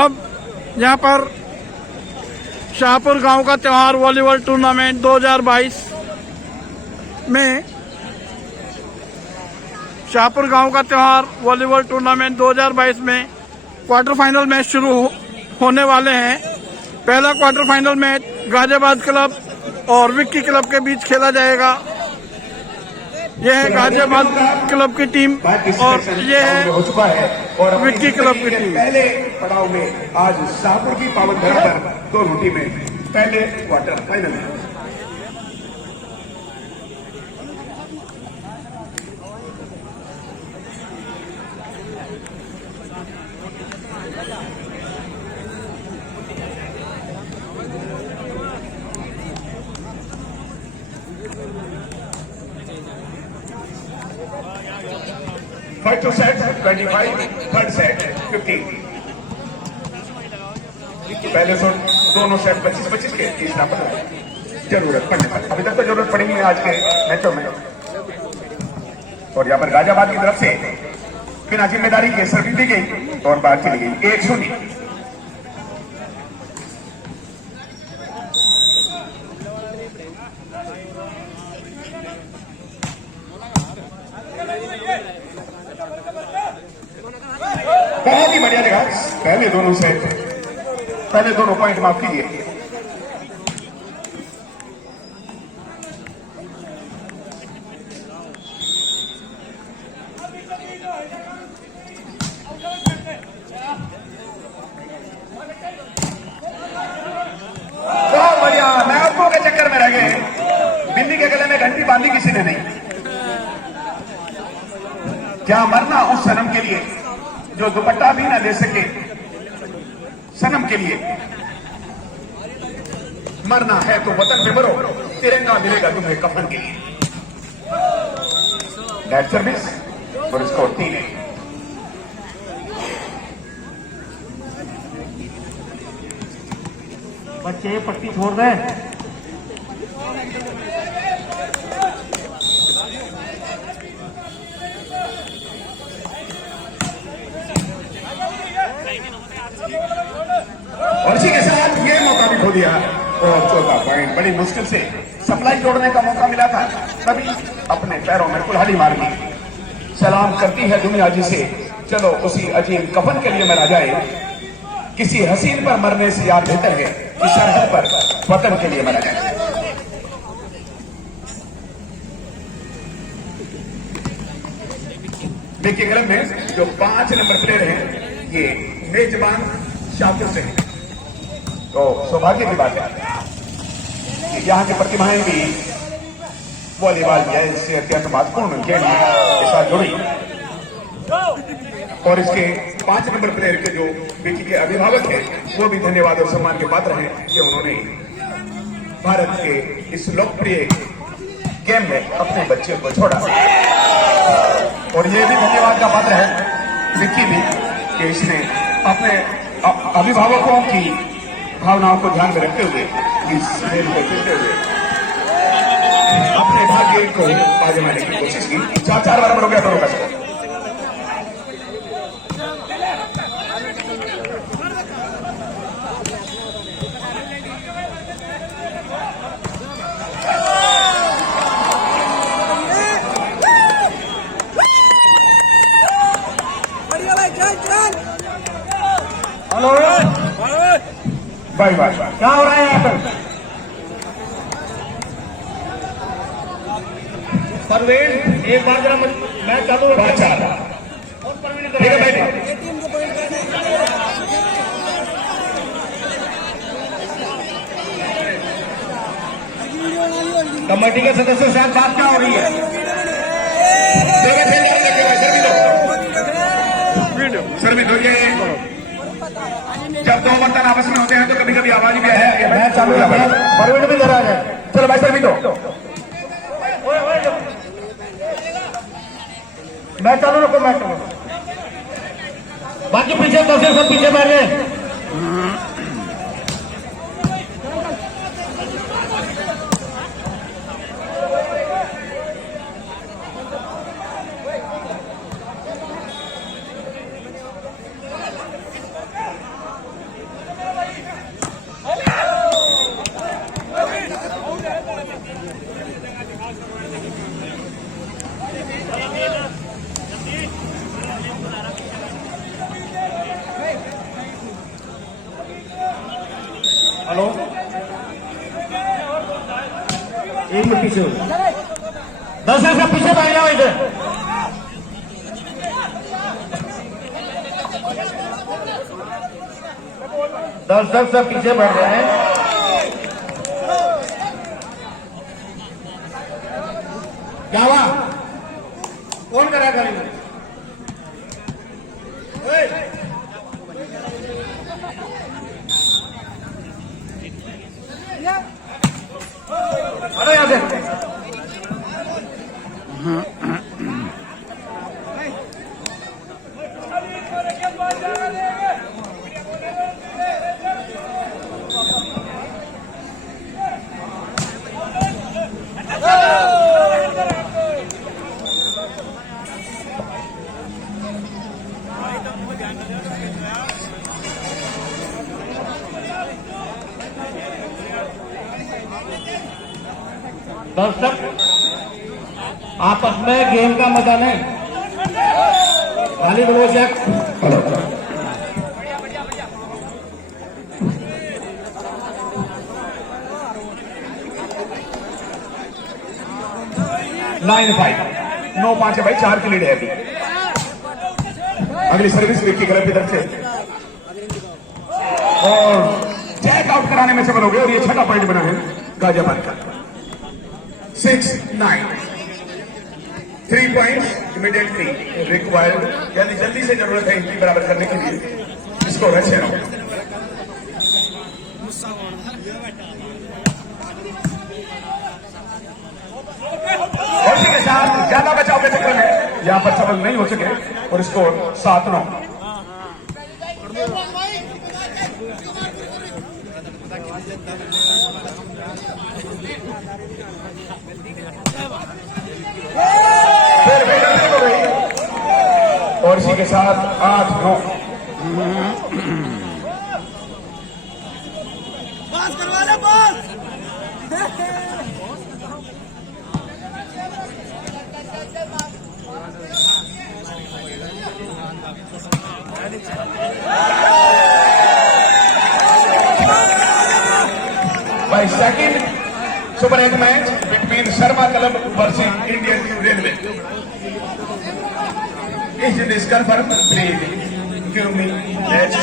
अब यहाँ पर शाहपुर गांव का त्यौहार वॉलीबॉल टूर्नामेंट 2022 में शाहपुर गांव का त्यौहार वॉलीबॉल टूर्नामेंट 2022 में क्वार्टर फाइनल मैच शुरू होने वाले हैं। पहला quarter final match Ghaziabad club और विक्की क्लब के बीच खेला जाएगा। यह है गाजियाबाद क्लब की टीम और ये है विक्की क्लब की टीम। पहले पड़ाव में आज शाहपुर की पावन धरा पर दोनों टीमें पहले क्वार्टर फाइनल में। First set 25, third set 15। पहले दोनों सेट 25-25 के, तीसरा पर जरूरत पड़ने पर, अभी तक तो जरूरत पड़ेगी आज के मैचों में। और यहाँ पर गाजियाबाद की तरफ से बिना जिम्मेदारी के सर्विस दी गई और बाहर चली गई 1-0। बहुत ही बढ़िया लगा पहले दोनों पॉइंट माफ कीजिए। बहुत बढ़िया, मैचों के चक्कर में रह गए। बिल्ली के गले में घंटी बांधी किसी ने नहीं। क्या मरना उस सनम के लिए जो दुपट्टा भी ना ले सके, सनम के लिए मरना है तो वतन पे मरो, तिरंगा मिलेगा तुम्हें कफन के लिए। नेट सर्विस और स्कोर 3 है। बच्चे पट्टी छोड़ दें। और इसी के साथ ये मौका भी खो दिया और चौथा पॉइंट। बड़ी मुश्किल से सप्लाई जोड़ने का मौका मिला था, तभी अपने पैरों में कुल्हाड़ी मार दी। सलाम करती है दुनिया जिसे, चलो उसी अजीम कफन के लिए मरा जाए। किसी हसीन पर मरने से याद बेहतर है कि सरहद पर वतन के लिए मरा जाए। विक्की क्लब में जो 5 नंबर प्लेयर हैं, ये मेजबान शाहपुर से हैं। तो सौभाग्य की बात है कि यहाँ की प्रतिभाएं भी वॉलीबॉल जैसे अत्यंत महत्वपूर्ण खेल के साथ जुड़ी। और इसके 5 नंबर प्लेयर के जो विक्की के अभिभावक हैं, वो भी धन्यवाद और सम्मान के पात्र हैं कि उन्होंने भारत के इस लोकप्रिय गेम में अपने बच्चे को छोड़ा। और ये भी धन्यवाद का पात्र है विक्की भी कि इसने अपने अभिभावकों की भावनाओं को ध्यान में रखते हुए इस खेल को खेलते हुए अपने भाग्य को आजमाने की कोशिश की। 4 बराबर हो गया दोनों का स्कोर। Hello bye bye. क्या हो रहा है यहाँ पर? परवेज एक बार जरा मैच चालू हो रहा है। ठीक है भाई। कमेटी के सदस्यों से साथ बात क्या हो रही है? सर भी धोइए। जब 2 बर्तन आपस में होते हैं तो कभी कभी आवाज भी है। मैच चालू है, परवेज भी जरा है। चलो भाई सर भी दो। मैच चालू रखो, मैच चालू। बाकी पीछे दर्शक सब पीछे बैठ गए। हेलो, एक मिनट पीछे हो जाओ। 10 से पीछे बैठ जाओ इधर। दस से पीछे बैठ रहे हैं। क्या हुआ? कौन करा गाड़ी में? अरे यहाँ से दर्शक आपस में गेम का मजा नहीं, गाली गलौज है। नाइन 5 9-5 है भाई, 4 की लीड है अभी। अगली सर्विस विक्की क्लब की तरफ से और चेक आउट कराने में सफल हो गए और ये छठा पॉइंट बना है गाजियाबाद का। 6-9 3 पॉइंट इमीडिएटली रिक्वायर्ड, यानी जल्दी से जरूरत है इनकी बराबर करने के लिए। स्कोर है 6-9। और इसी के साथ ज्यादा बचाव के चक्कर में यहां पर सफल नहीं हो सके और स्कोर 7-9। फिर भी गलती हो गई और इसी के साथ 8-9। पास करवा ले, पास। By second Super 8 match between Sharma Club versus Indian Railway. Is this confirmed? Please give me match.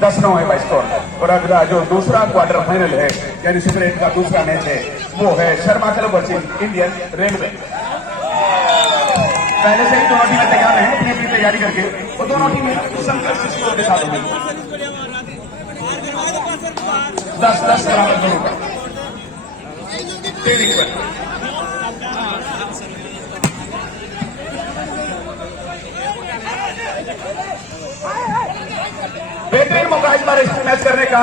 दस 9 है भाई स्कोर। और अगला जो दूसरा क्वार्टर फाइनल है यानी सुपर 8 का दूसरा मैच है वो है Sharma club versus Indian railway. पहले से ही दोनों टीमें तैयार हैं अपनी अपनी तैयारी करके, और दोनों टीमें संघर्ष स्कोर के साथ होंगी। 10-10 बराबर दोनों का। बेहतरीन मौका इस बार मैच करने का।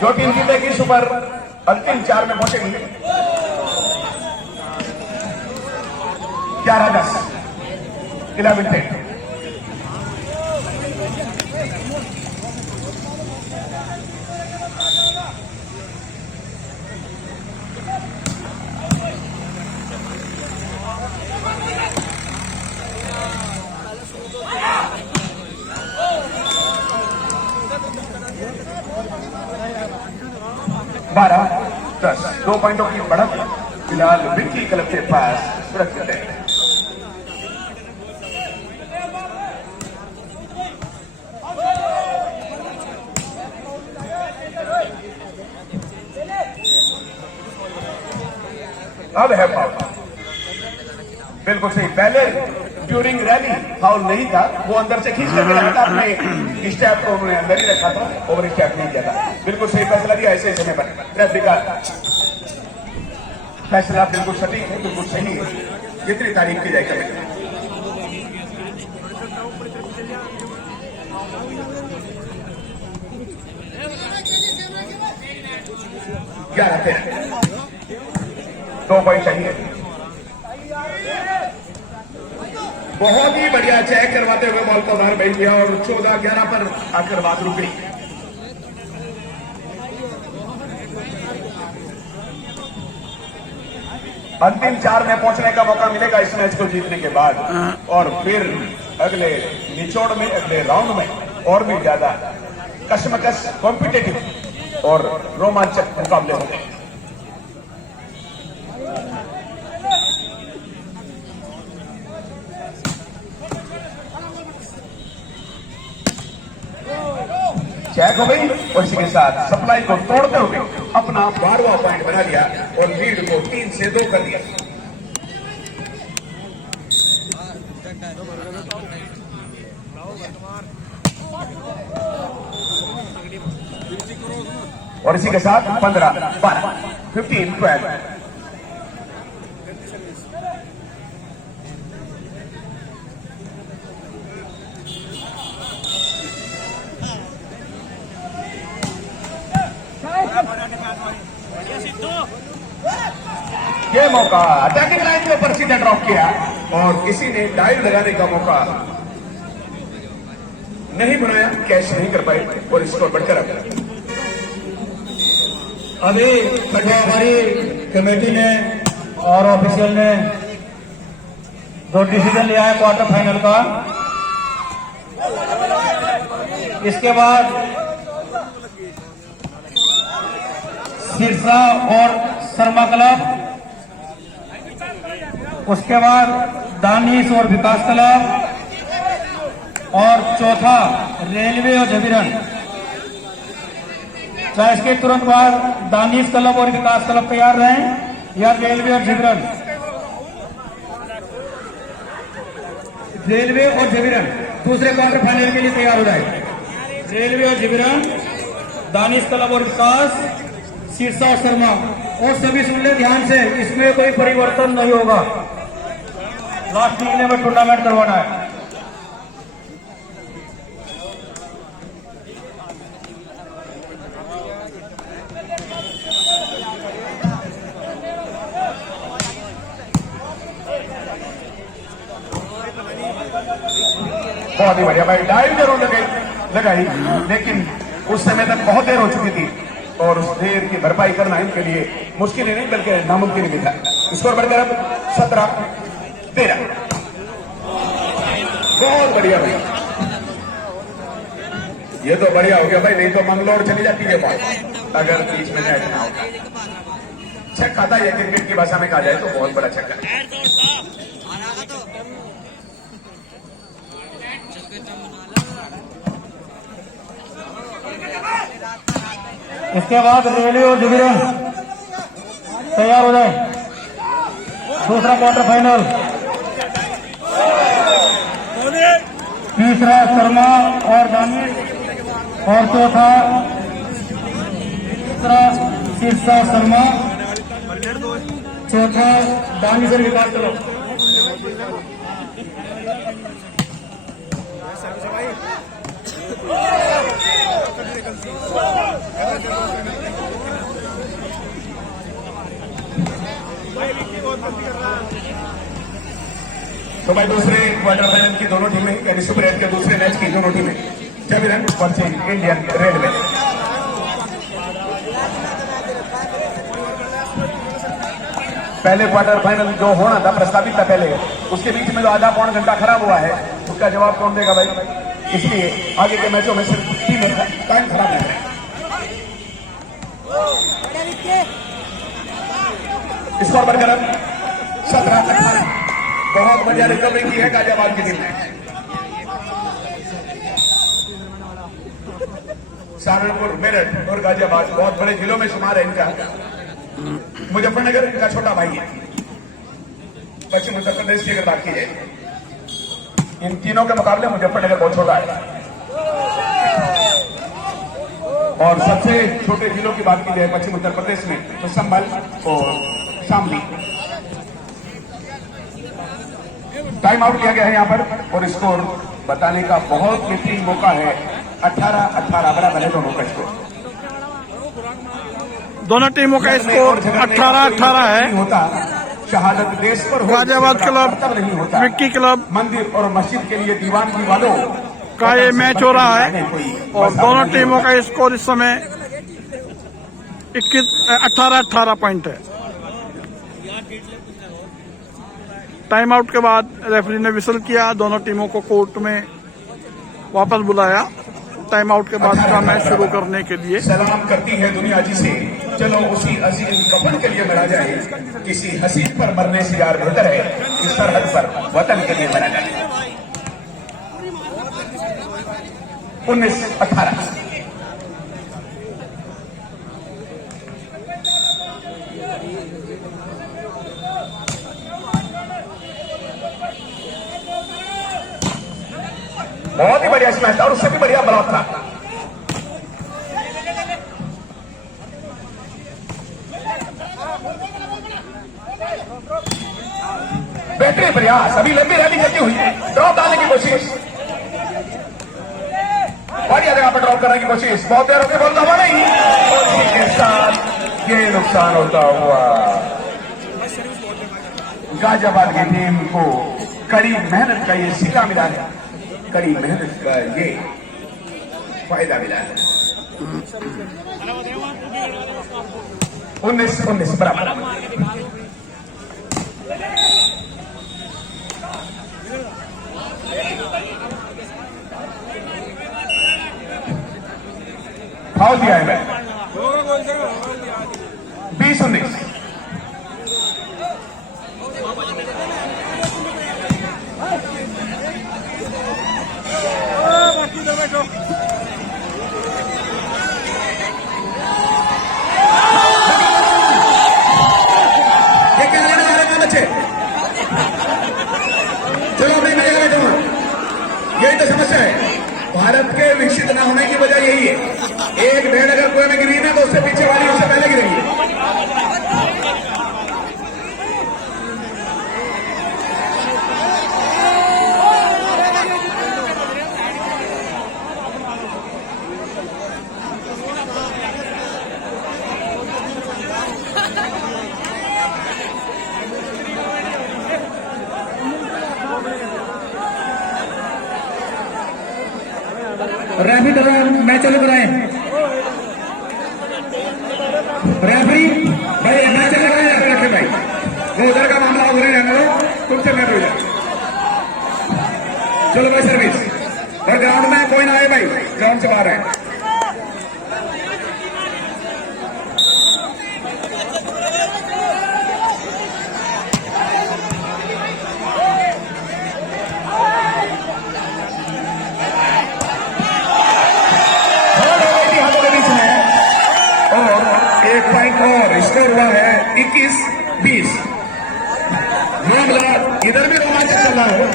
जो टीम जीतेगी सुपर अंतिम 4 में पहुंचेगी। 11-10 11-10। बारह 10 2 पॉइंटों की बढ़त फिलहाल विक्की क्लब के पास सुरक्षित है। अब है फाउल, बिल्कुल सही। पहले ड्यूरिंग रैली फाउल नहीं था, वो अंदर से खींच करके रखा था, अपने स्टेप को उन्होंने अंदर ही रखा था, ओवर स्टेप नहीं किया था। बिल्कुल सही फैसला दिया ऐसे समय पर। रेफरी का फैसला बिल्कुल सटीक है, बिल्कुल सही है, जितनी तारीफ की जाए कमेटी। 11-13 2 पॉइंट चाहिए। बहुत ही बढ़िया चेक करवाते हुए बॉल को बाहर भेज दिया और 14-11 पर आकर बात रुक गई। अंतिम 4 में पहुंचने का मौका मिलेगा इस मैच को जीतने के बाद, और फिर अगले निचोड़ में, अगले राउंड में और भी ज्यादा कशमकश, कॉम्पिटेटिव और रोमांचक मुकाबले होंगे। चेक हो गई और इसी के साथ सप्लाई को तोड़ते हुए अपना 12वां पॉइंट बना लिया और लीड को 3 से 2 कर दिया। और इसी के साथ 15-12, 15-12। ये मौका अटैकिंग लाइन के ऊपर सीधा ड्रॉप किया और किसी ने डाइव लगाने का मौका नहीं बनाया, कैच नहीं कर पाए और स्कोर बढ़कर आ गया। अभी हमारी कमेटी ने और ऑफिशियल ने जो डिसीजन लिया है क्वार्टर फाइनल का, इसके बाद सिरसा और शर्मा क्लब, उसके बाद दानिश और विकास क्लब, और चौथा रेलवे और जबीरन। चाहे इसके तुरंत बाद दानिश क्लब और विकास क्लब तैयार रहें या रेलवे और जबीरन। रेलवे और जबीरन दूसरे क्वार्टर फाइनल के लिए तैयार हो जाए। रेलवे और जबीरन, दानिश क्लब और विकास, सिरसा और शर्मा। और सभी सुन ले ध्यान से, इसमें कोई परिवर्तन नहीं होगा। लास्ट महीने में टूर्नामेंट करवाना है। बहुत ही बढ़िया भाई, डाइव जरूर लगाई, लेकिन उस समय तक बहुत देर हो चुकी थी और उस देर की भरपाई करना इनके लिए मुश्किल ही नहीं बल्कि नामुमकिन भी था। स्कोर बढ़कर अब 17-13। बहुत बढ़िया भाई, ये तो बढ़िया हो गया भाई, नहीं तो मंगलोर चली जाती है बात अगर बीच में मैच ना होता। छक्का था ये, क्रिकेट की भाषा में कहा जाए तो बहुत बड़ा छक्का। इसके बाद रेलवे और जबीरन तैयार हो जाए। दूसरा क्वार्टर फाइनल, तीसरा शर्मा और दानिश, और चौथा तीसरा सिरसा शर्मा, चौथा दानिश और विकास क्लब। तो भाई दूसरे क्वार्टर फाइनल की दोनों टीमें, यानी सुपर 8 के दूसरे मैच की दोनों टीमें, जबीरन वर्सेस इंडियन रेलवे। पहले क्वार्टर फाइनल जो होना था, प्रस्तावित था पहले, उसके बीच में जो आधा पौन घंटा खराब हुआ है, उसका जवाब कौन देगा भाई? इसलिए आगे के मैचों में सिर्फ टीमें टाइम खराब है। स्कोर बढ़कर 17-18। बहुत बढ़िया रिकवरी की है गाजियाबाद की टीम ने। सहारनपुर, मेरठ और गाजियाबाद बहुत बड़े जिलों में शुमार है इनका। मुजफ्फरनगर इनका छोटा भाई है। पश्चिम उत्तर प्रदेश की अगर बात की जाए, इन तीनों के मुकाबले मुजफ्फरनगर बहुत छोटा है। और सबसे छोटे जिलों की बात की जाए पश्चिम उत्तर प्रदेश में तो संभल और शामली। टाइम आउट किया गया है यहाँ पर और स्कोर बताने का बहुत बेहतरीन मौका है। 18-18 बराबर है दोनों का स्कोर। दोनों टीमों का स्कोर 18-18 है। होता शहादत देश पर गाजियाबाद क्लब, नहीं होता विक्की क्लब मंदिर और मस्जिद के लिए दीवानगी वालों का ये मैच हो रहा है और दोनों टीमों का स्कोर इस समय 18-18 पॉइंट है। टाइम आउट के बाद रेफरी ने विसल किया, दोनों टीमों को कोर्ट में वापस बुलाया टाइम आउट के बाद का मैच शुरू करने के लिए। सलाम करती है दुनिया जिसे, चलो उसी अजीम कफन के लिए मरा जाए। किसी हसीन पर मरने से यार बेहतर है कि सरहद पर वतन के लिए मरा जाए। 19-18 बहुत ही बढ़िया स्मैश था और उससे भी बढ़िया ब्लॉक था। बेहतरीन प्रयास, अभी लंबी रैली चलती हुई ड्रॉप डालने की कोशिश, बढ़िया जगह पर ड्रॉप करने की कोशिश, बहुत देर होकर बोलता हुआ नहीं, और के साथ ये नुकसान होता हुआ गाजियाबाद की टीम को कड़ी मेहनत का ये सिक्का मिला है, कड़ी मेहनत का ये फायदा मिला है। 19-19 बराबर। फाउल दिया है मैं। 20-19 चलो अपनी मजा बैठो, यही तो समस्या है भारत के विकसित न होने की वजह यही है। एक भेड़ अगर कुएं में गिरी ना तो उससे पीछे वाली उससे पहले गिरेगी। रैपिड मैच चालू कराएं। रेफरी भाई मैच चालू कराएं, रखे भाई, वो उधर का मामला उधर ही रहने दो, तुमसे मैं बोल जाऊं। चलो भाई सर्विस, और ग्राउंड में कोई ना आए भाई, ग्राउंड से बाहर है। और स्कोर हुआ है 21-20। मामला इधर भी रोमांचक चल रहा है।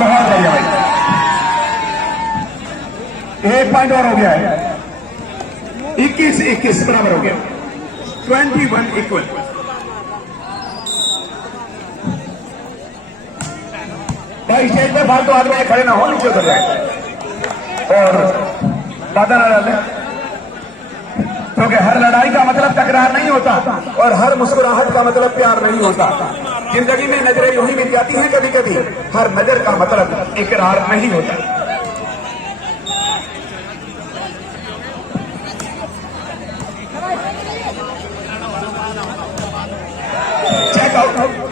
बहुत बढ़िया भाई, 1 पॉइंट और हो गया है, 21-21 बराबर हो गया, 21 इक्वल। भाई स्टेज पर फालतू आदमी खड़े ना हो, नीचे उतर जाए और बाधा ना डाले, क्योंकि हर लड़ाई का मतलब तकरार नहीं होता और हर मुस्कुराहट का मतलब प्यार नहीं होता। जिंदगी में नजरें यूं ही मिल जाती हैं कभी कभी, हर नजर का मतलब इकरार नहीं होता। चेकआउट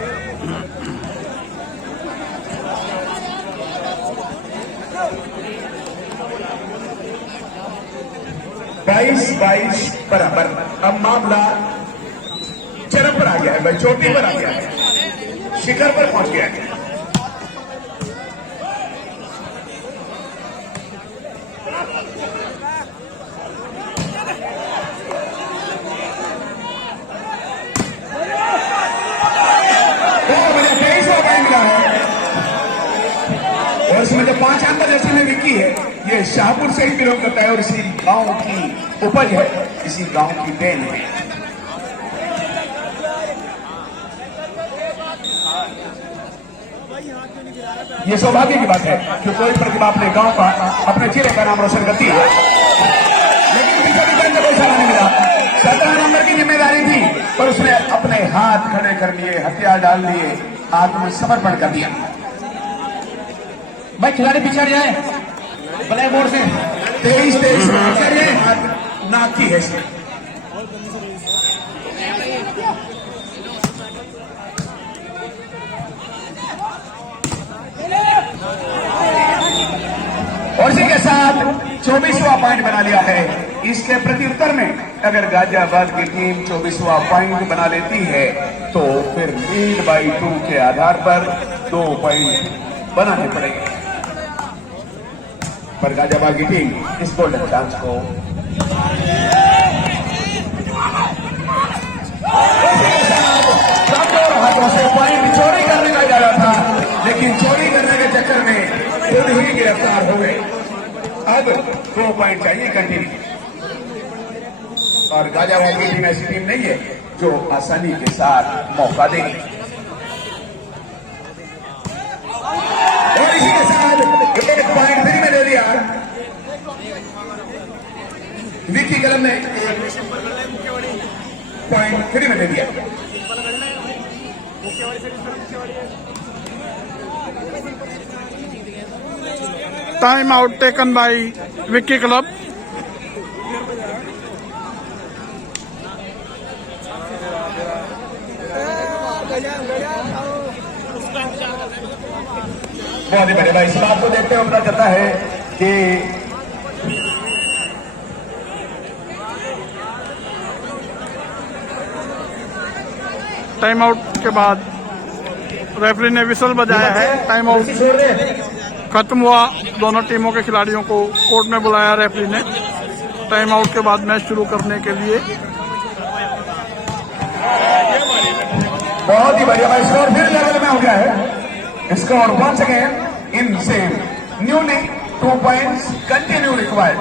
22-22 बराबर। अब मामला चरम पर आ गया है भाई, चोटी पर आ गया है, शिखर पर पहुंच गया है। और इसमें जो 5 अंक जैसे में विकी है, ये शाहपुर से ही बिलोंग करता है और इसी गांव की उपज है, इसी गांव की देन है। ये सौभाग्य की बात है कि कोई प्रतिभा अपने गांव का, अपने जिले का नाम रोशन करती है। लेकिन विजय कोई सारा नहीं मिला। 17 नंबर की जिम्मेदारी थी पर उसने अपने हाथ खड़े कर लिए, हथियार डाल दिए, आत्मसमर्पण कर दिया। भाई खिलाड़ी पिछड़ जाए ब्लैक बोर्ड से। 23-23 ना की हैसियत। और इसी के साथ 24वां पॉइंट बना लिया है। इसके प्रत्युत्तर में अगर गाजियाबाद की टीम 24वां पॉइंट बना लेती है तो फिर लीड बाई 2 के आधार पर 2 पॉइंट बनाने पड़ेंगे। पर गाजियाबाद की टीम इस गोल्डन चांस को हाथों से पॉइंट चोरी करने का इरादा था, लेकिन चोरी करने के चक्कर में खुद ही गिरफ्तार हो गए। अब 2 पॉइंट चाहिए कंटिन्यू। और गाजियाबाद की टीम ऐसी टीम नहीं है जो आसानी के साथ मौका देगी। और इसी के साथ 1 पॉइंट फ्री में दे दिया विक्की कलम ने, 1 पॉइंट फ्री में दे दिया। Time out taken by Vicky club. बहुत ही बढ़िया। इस बात को देखते हुए पता चलता है कि टाइम आउट के बाद रेफरी ने विसल बजाया है। टाइम आउट खत्म हुआ। दोनों टीमों के खिलाड़ियों को कोर्ट में बुलाया रेफरी ने टाइम आउट के बाद मैच शुरू करने के लिए। बहुत ही बढ़िया। स्कोर फिर लेवल में हो गया है। Score once again in same newly 2 points continue required.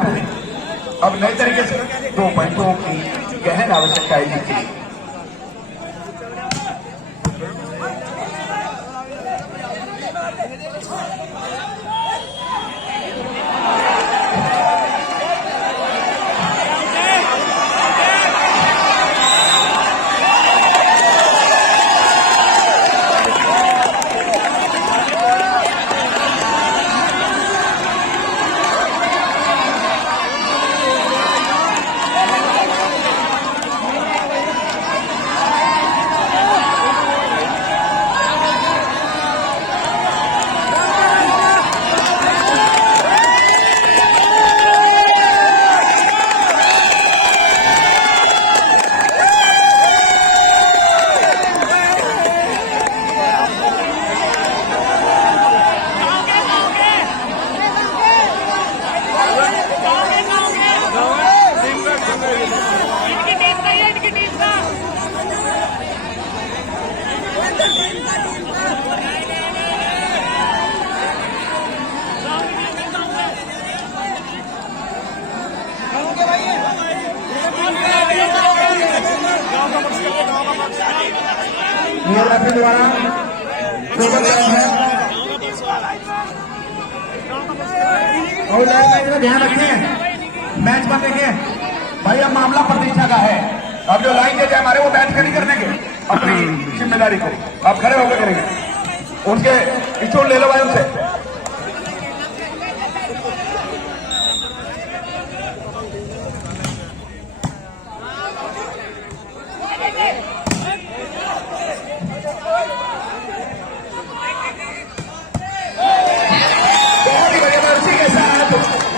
अब नए तरीके से 2 पॉइंटों की गहन आवश्यकता है। द्वारा और ध्यान रखिए, मैच पर देखिए भाई। अब मामला प्रतीक्षा का है। अब जो लाइन देते हमारे वो बैठ कर नहीं करने के अपनी जिम्मेदारी को आप खड़े होकर करेंगे। उनके इचोड़ ले लो भाई उनसे।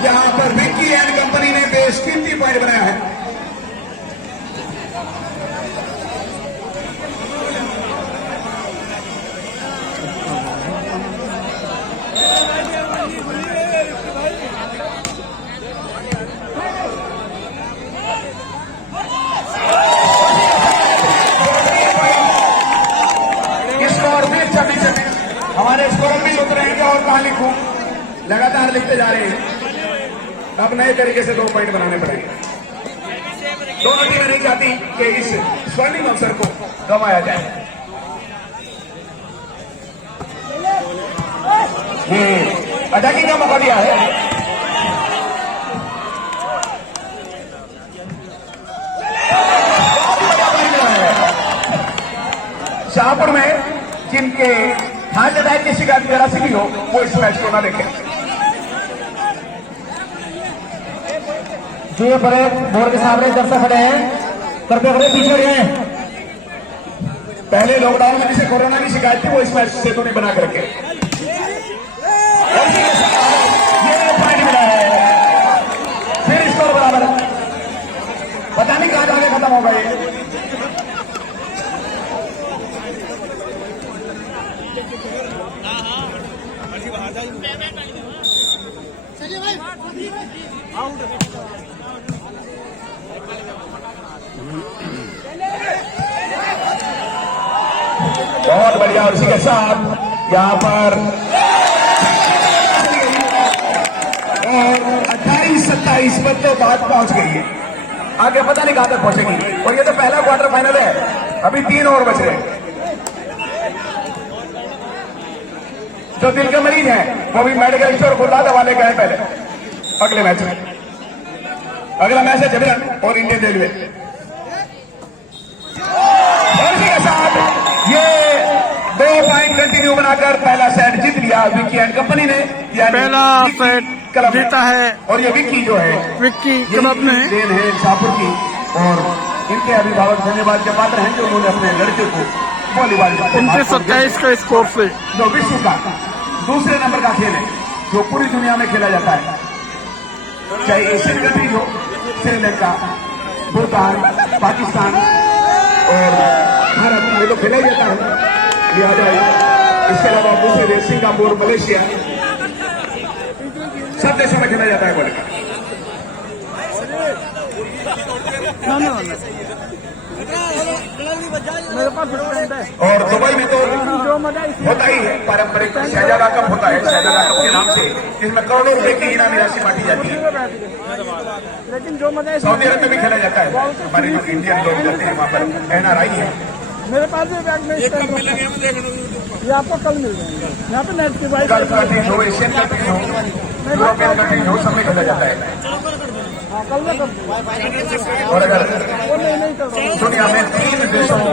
यहां पर विक्की एंड कंपनी ने बेशकीमती पॉइंट बनाया है। स्कोर भी 26। हमारे स्कोर भी उतरे हैं और कहां लिखूं, लगातार लिखते जा रहे हैं। अब नए तरीके से 2 पॉइंट बनाने पड़ेंगे। दोनों टीमें नहीं चाहती कि इस स्वर्णिम अवसर को गंवाया जाए। अटैकिंग का मौका दिया है। शाहपुर में जिनके हार्ट अटैक की शिकायत जरा सी भी हो वो इस मैच को ना देखें। जो ये बड़े बोर्ड के सामने दर्शक खड़े हैं, कृपया खड़े पीछे हट जाएं। पहले लॉकडाउन में जिसे कोरोना की शिकायत थी वो इस मैच से तो नहीं बना करके ये पॉइंट मिला है। फिर स्कोर बराबर, पता नहीं कहां जाके खत्म होगा ये। बहुत बढ़िया, और इसी के साथ यहाँ पर और 28-27 पर तो बात पहुंच गई है, आगे पता नहीं कहां तक पहुंचेगी। और ये तो पहला क्वार्टर फाइनल है, अभी 3 और बच रहे हैं। जो दिल के मरीज हैं वो भी मेडिकल स्टोर खुला दवा लेकर आए पहले अगले मैच में। अगला मैच है जबरन और इंडियन रेलवे। और इसी के साथ ये 2 पॉइंट कंटिन्यू बनाकर पहला सेट जीत लिया विक्की एंड कंपनी ने। पहला सेट जीता है और ये विक्की जो है विक्की क्लब ने। देन है शाहपुर की, और इनके अभिभावक धन्यवाद के पात्र हैं जो उन्होंने अपने लड़के को वॉलीबॉल 29-27 का स्कोर से जो विश्व का दूसरे नंबर का खेल है जो पूरी दुनिया में खेला जाता है, चाहे एशियन कंट्रीज हो, श्रीलंका, भूटान, पाकिस्तान और भारत में तो खेला ही जाता है। लिहाजा इसके अलावा दूसरे देश सिंगापुर, मलेशिया, सब देशों में खेला जाता है वॉलीबॉल। मेरे पास और दुबई में तो होता ही है पारंपरिक शहजादा कप होता है, शहजादा कप के नाम से, जिसमें करोड़ों रुपए की इनामी राशि बांटी जाती है। लेकिन जो मजा सऊदी अरब में भी खेला जाता है। हमारे जो इंडियन लोग जाते हैं वहां पर NRI है। मेरे पास भी बैग में ये आपको कल मिल जाएंगे। यहाँ पे नेट की बाइक कल कंट्रीज हो, एशियन कंट्रीज हो, यूरोपियन कंट्रीज हो, सब में खेला जाता है। कल में कब और अगर वो नहीं कर रहा दुनिया में 3 देशों को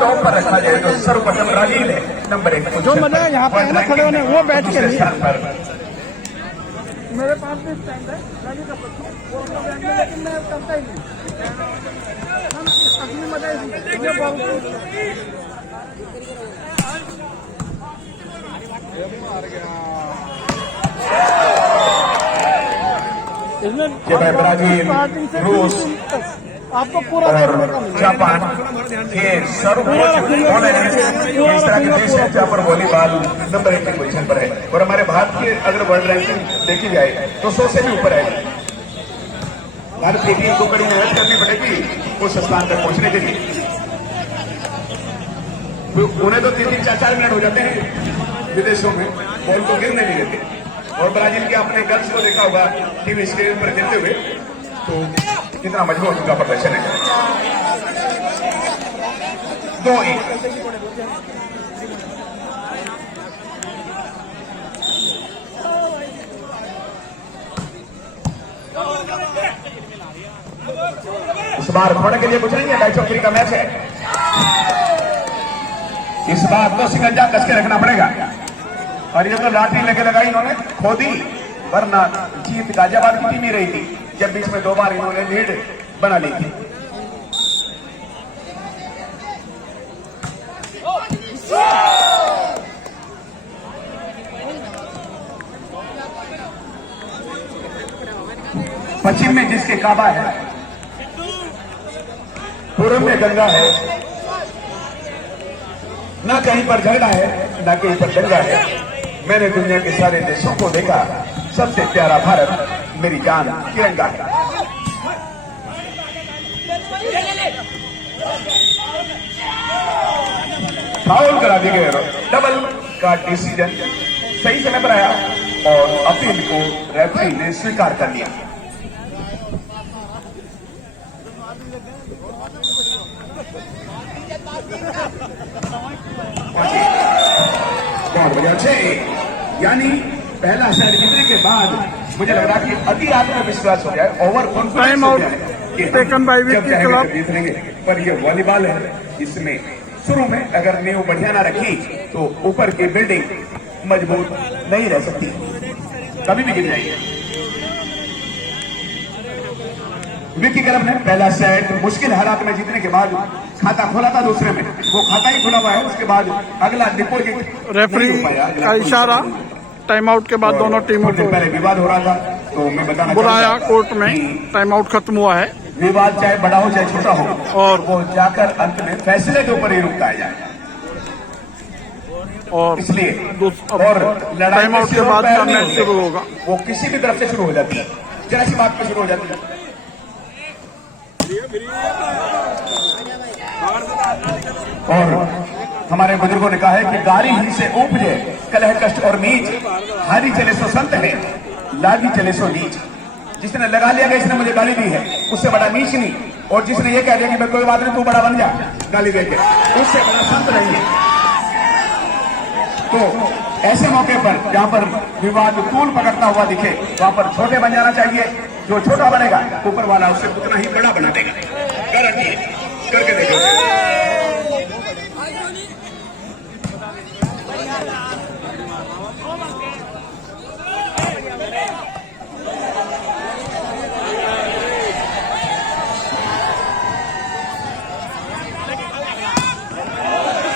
टॉप पर रखा जाए तो सर्वप्रथम ब्राजील है नंबर 1। जो मजा है यहाँ पे है ना खड़े होने, वो बैठ के नहीं। स्थान पर मेरे पास भी स्टैंड है गाड़ी का, वो अपना बैग में, लेकिन मैं करता ही नहीं। असली मजा ये बॉल ब्राजील, रूस आपको पूरा और जापान के सर्वोच्च होने इस तरह के देश है जहाँ पर वॉलीबॉल नंबर 1 की पोजीशन पर है। और हमारे भारत की अगर वर्ल्ड रैंकिंग देखी जाए तो 100 से भी ऊपर है। भारत की टीम को कड़ी मेहनत करनी पड़ेगी उस स्थान तक पहुंचने के लिए। उन्हें तो 3-4 मिनट हो जाते हैं विदेशों में, बॉल को गिरने नहीं देते। और ब्राजील के अपने गर्ल्स को देखा होगा टीवी स्क्रीन पर खेलते हुए, तो कितना मजबूत उनका प्रदर्शन है। 2-1 इस बार खोने के लिए कुछ नहीं है, 250 का मैच है। इस बार तो शिकंजा कस के रखना पड़ेगा। और ये तो लाठी लेके लगाई इन्होंने खो दी, वरना जीत गाजियाबाद की टीम ही रही थी जब बीच में 2 बार इन्होंने लीड बना ली थी। पश्चिम में जिसके काबा है, पूर्व में गंगा है, ना कहीं पर झगड़ा है ना कहीं पर दंगा है। मैंने दुनिया के सारे देशों को देखा, सबसे प्यारा भारत मेरी जान तिरंगा है। फाउल करा दिए गए, डबल का डिसीजन सही समय पर आया और अपील को रेफरी ने स्वीकार कर लिया। बहुत बढ़िया, 6 यानी पहला सेट जीतने के बाद मुझे लग रहा कि अति आत्मविश्वास हो जाए, ओवर कॉन्फिडेंस हो जाए कि जीतेंगे। पर ये वॉलीबॉल है, इसमें शुरू में अगर नींव बढ़िया ना रखी तो ऊपर की बिल्डिंग मजबूत नहीं रह सकती, कभी भी गिर जाएगी। विक्की क्लब ने पहला सेट मुश्किल हालात में जीतने के बाद खाता खोला था दूसरे में, वो खाता ही खुला हुआ है। उसके बाद अगला डिपोजिट रेफरी का इशारा, टाइम आउट के बाद दोनों टीमों को पहले विवाद हो रहा था, तो मैं बताना बुलाया कोर्ट में, टाइम आउट खत्म हुआ है विवाद चाहे बड़ा हो चाहे छोटा हो, और वो जाकर अंत में फैसले के ऊपर ही रुकता है जाएगा। और इसलिए और टाइम आउट के बाद का मैच शुरू होगा। वो किसी भी तरफ से शुरू हो जाती है, जरा सी बात पे शुरू हो जाती है। और हमारे बुजुर्गों ने कहा है कि गारी ही से उपजे कलह कष्ट और नीच, हारी चले सो संत है, लागी चले सो नीच। जिसने लगा लिया कि इसने मुझे गाली दी है, उससे बड़ा नीच नहीं, और जिसने ये कह दिया कि मैं कोई बात नहीं तू बड़ा बन जा गाली देके, उससे बड़ा संत नहीं है। तो ऐसे मौके पर जहां पर विवाद तूल पकड़ता हुआ दिखे, वहां पर छोटे बन जाना चाहिए। जो छोटा बनेगा ऊपर वाला उससे उतना ही बड़ा बना देगा, गारंटी है, करके देखो।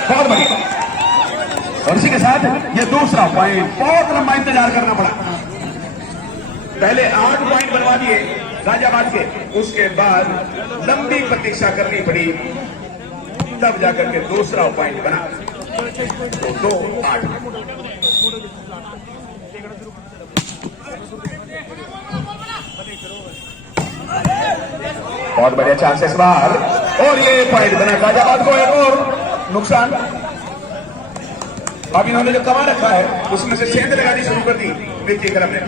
बहुत बढ़िया। और इसी के साथ ये दूसरा पॉइंट, बहुत लंबा इंतजार करना पड़ा। पहले 8 पॉइंट बनवा दिए गाजियाबाद के, उसके बाद लंबी प्रतीक्षा करनी पड़ी, तब जाकर के दूसरा पॉइंट बना। तो 2-8। बहुत बढ़िया चांस इस बार, और ये पॉइंट बना गाजियाबाद को। एक और नुकसान, अब इन्होंने जो कमा रखा है उसमें से सेंध लगानी शुरू कर दी विक्की क्लब ने।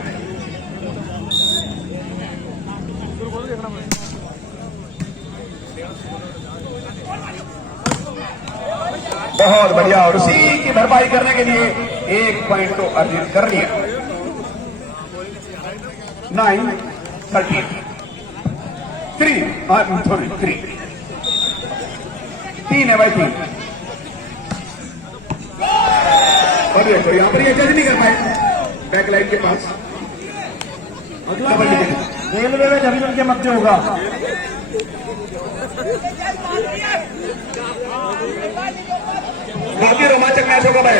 बहुत बढ़िया, और उसी की भरपाई करने के लिए 1 पॉइंट तो अर्जित कर लिया। 9-13 3 है भाई, 3। और देखो यहां पर ये जज नहीं कर पाए बैकलाइन के पास। रेलवे में जमीन के मध्य होगा। काफी रोमांचक मैच होगा भाई।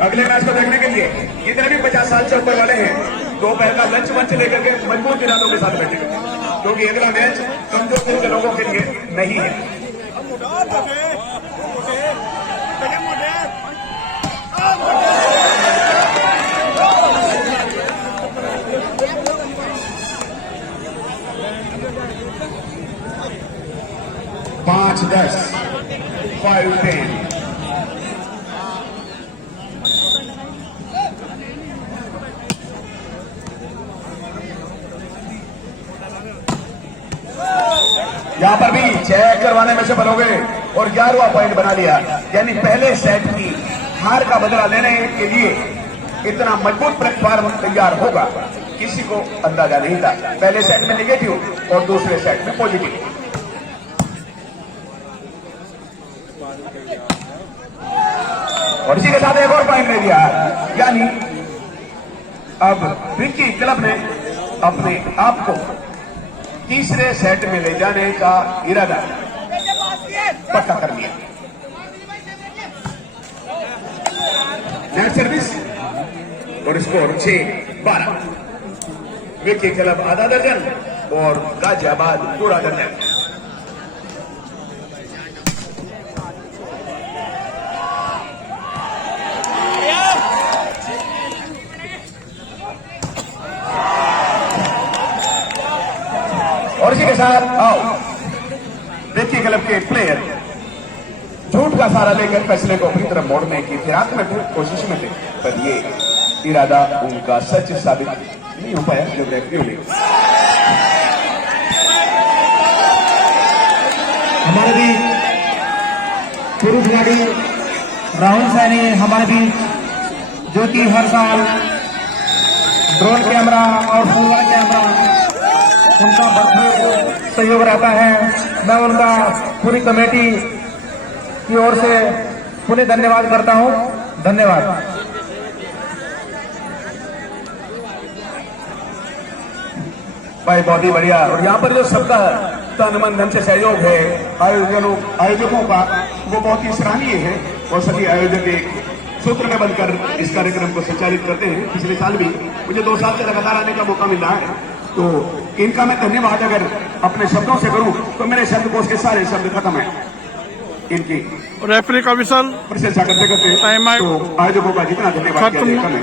अगले मैच को देखने के लिए जितने भी 50 साल से ऊपर वाले हैं, दोपहर का लंच मंच लेकर के मजबूत इरादों के साथ बैठे, क्योंकि अगला मैच कमजोर दिल के लोगों के लिए नहीं है। पांच 10, 5-10। यहां पर भी चेक करवाने में सफल हो गए और 11वां पॉइंट बना लिया। यानी पहले सेट की हार का बदला लेने के लिए इतना मजबूत प्लेटफॉर्म तैयार होगा, किसी को अंदाजा नहीं था। पहले सेट में नेगेटिव और दूसरे सेट में पॉजिटिव। और इसी के साथ एक और पॉइंट ले दिया, यानी अब विक्की क्लब ने अपने आप को तीसरे सेट में ले जाने का इरादा पक्का कर लिया। नेट सर्विस और स्कोर 6-12। विक्की क्लब आधा दर्जन और गाजियाबाद पूरा दर्जन। और इसी के साथ आओ विक्की क्लब के प्लेयर झूठ का सहारा लेकर फैसले को अपनी तरफ मोड़ने की फिराक में कोशिश में थे, पर ये इरादा उनका सच साबित नहीं हो पाया जब रेफरियों ने हमारे भी पुरुष खिलाड़ी राहुल सैनी हमारे बीच, जो कि हर साल ड्रोन कैमरा और फोन वाला कैमरा उनका भरपूर सहयोग रहता है। मैं उनका पूरी कमेटी की ओर से पुनः धन्यवाद करता हूं। धन्यवाद। भाई बहुत ही बढ़िया। और यहाँ पर जो सबका तन मन धन से सहयोग है आयोजकों का, वो बहुत ही सराहनीय है। और सभी आयोजक एक सूत्र में बनकर इस कार्यक्रम को संचालित करते हैं। पिछले साल भी मुझे 2 साल से लगातार आने का मौका मिल रहा है, तो इनका मैं धन्यवाद अगर अपने शब्दों से करूं तो मेरे शब्दकोश के सारे शब्द खत्म है। इनकी रेफरी का विसल प्रशंसा करते करते तो आयोजकों का जितना धन्यवाद किया जाए कम है।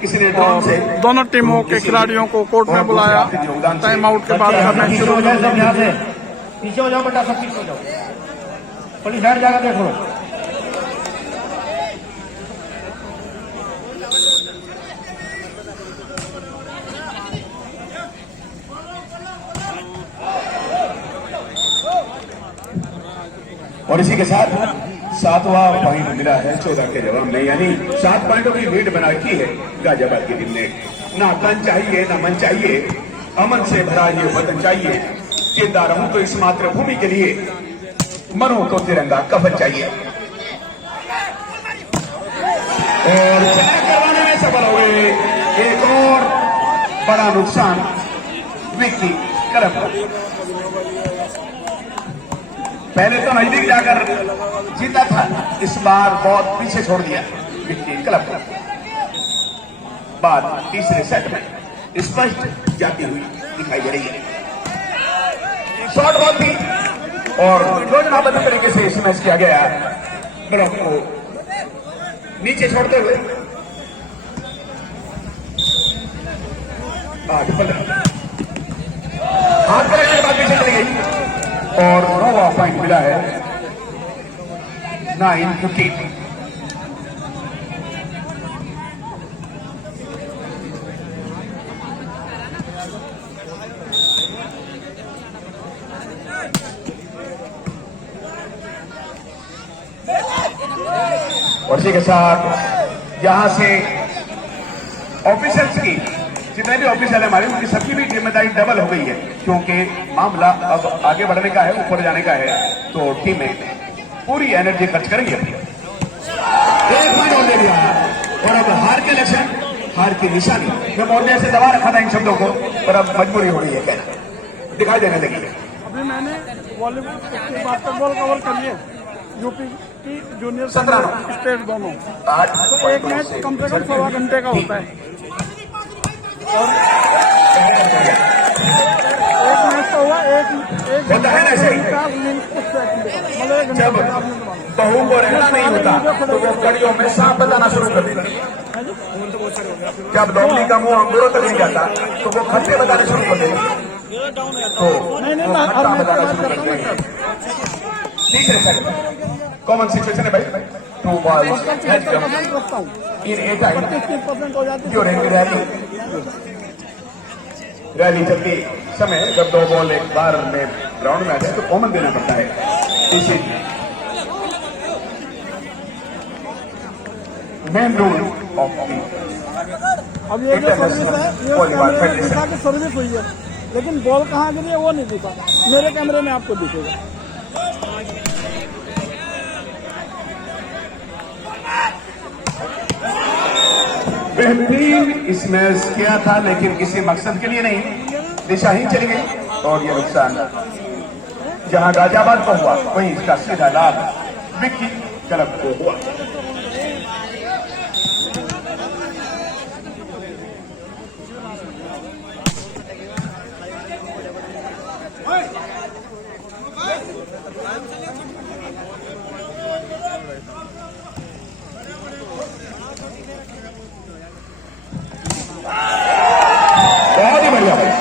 किसी ने ड्रोन से दोनों टीमों के खिलाड़ियों को कोर्ट में बुलाया। टाइम आउट के बाद मैच शुरू। पीछे हो जाओ बेटा, सब पीछे हो जाओ, पुलिस साइड जाकर देखो। और इसी के साथ 7वां पॉइंट मिला है 14 के जवाब में, यानी 7 पॉइंटों की लीड बना रखी है गाजियाबाद की टीम ने। ना तन चाहिए ना मन चाहिए, अमन से भरा ये वतन चाहिए। जिंदा रहूं तो इस मातृभूमि के लिए, मरो तो तिरंगा कफन चाहिए। और करवाने में सफल हो गए। एक और बड़ा नुकसान विक्की क्लब को। पहले तो नजदीक जाकर जीता था, इस बार बहुत पीछे छोड़ दिया विक्की क्लब को। बात तीसरे सेट में स्पष्ट जाती हुई दिखाई दे रही है। शॉट बहुत थी और योजनाबद्ध तरीके से इस मैच किया गया। ब्लॉक को नीचे छोड़ते हुए 8-15 हाथ करने के बाद पीछे चली गई और 9वां पॉइंट मिला है 9-15। और इसी के साथ यहां से ऑफिसर्स की, जितने भी ऑफिसर है हमारे, उनकी सबकी भी जिम्मेदारी डबल हो गई है, क्योंकि मामला अब आगे बढ़ने का है, ऊपर जाने का है। तो टीमें पूरी एनर्जी खर्च करेंगी अपनी। 1 पॉइंट और ले लिया और अब हार के लक्षण, हार की निशानी। मैं बहुत देर से दबा रखा था इन शब्दों को, पर अब मजबूरी हो रही है कहना, दिखाई देने लगी है। अभी मैंने वॉलीबॉल बास्केटबॉल कवर कर लिए, यूपी की जूनियर 17 स्टेट दोनों। 8 तो एक मैच कम से कम 1.25 घंटे का होता है और एक मैच तो हुआ एक होता है ना ऐसे ही। जब बहू को रहना नहीं होता तो वो कड़ियों में सांप बताना शुरू कर देती। जब लोमड़ी का मुंह अंगूरों तक नहीं जाता तो वो खट्टे बताने शुरू कर देती। तो वो खट्टा बताना शुरू कर देती। तीसरे सेट कॉमन सिचुएशन है भाई, 2 बॉल्स इन 8 ड्यूरिंग रैली चलती समय जब 2 बॉल एक बार में ग्राउंड में आ जाए तो कॉमन देना पड़ता है। इसी मेन रूल ऑफ अब ये जो सर्विस है, ये दिखा के सर्विस हुई है, लेकिन बॉल कहाँ गिरी है वो नहीं दिखा। मेरे कैमरे में आपको दिखेगा। बेहतरीन इसमें किया था, लेकिन किसी मकसद के लिए नहीं, दिशा ही चली गई और ये नुकसान जहां गाजियाबाद को हुआ वहीं इसका सीधा लाभ विक्की क्लब को हुआ।